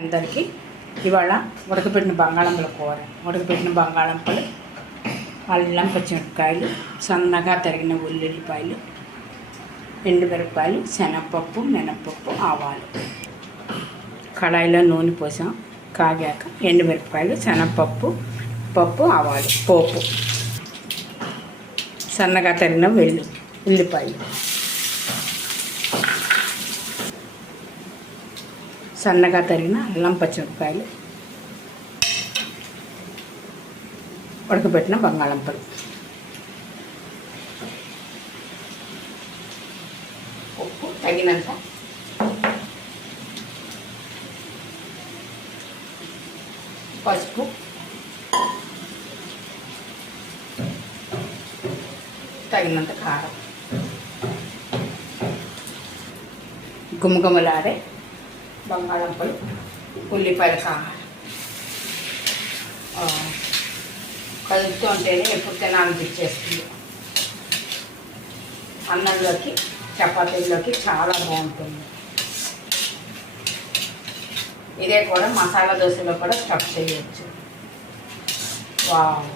అందరికీ ఇవాళ ఉడకబెట్టిన బంగాళంపల కూర. ఉడకబెట్టిన బంగాళంపలు, అల్లం, పచ్చిమిరపకాయలు, సన్నగా తరిగిన ఉల్లిపాయలు, ఎండుమిరపకాయలు, శనగపప్పు, మినపప్పు, ఆవాలు. కళాయిలో నూనె పోసాం. కాగాక ఎండుమిరపకాయలు, శనగపప్పు, ఆవాలు, పోపు, సన్నగా తరిగిన ఉల్లిపాయలు, సన్నగా తరిగిన అల్లం, పచ్చిమిరపకాయలు, ఉడకబెట్టిన బంగాళంపలు, ఉప్పు తగినంత, పసుపు, తగినంత కారం, గుమగుమలాడే బంగాళంపలు, ఉల్లిపాయలు కారం కలుపుతూ ఉంటేనే ఎప్పుడు తినాలనిపించేస్తుంది. అన్నంలోకి, చపాతీల్లోకి చాలా బాగుంటుంది. ఇదే కూడా మసాలా దోశలో కూడా స్టఫ్ చేయవచ్చు. వావ్.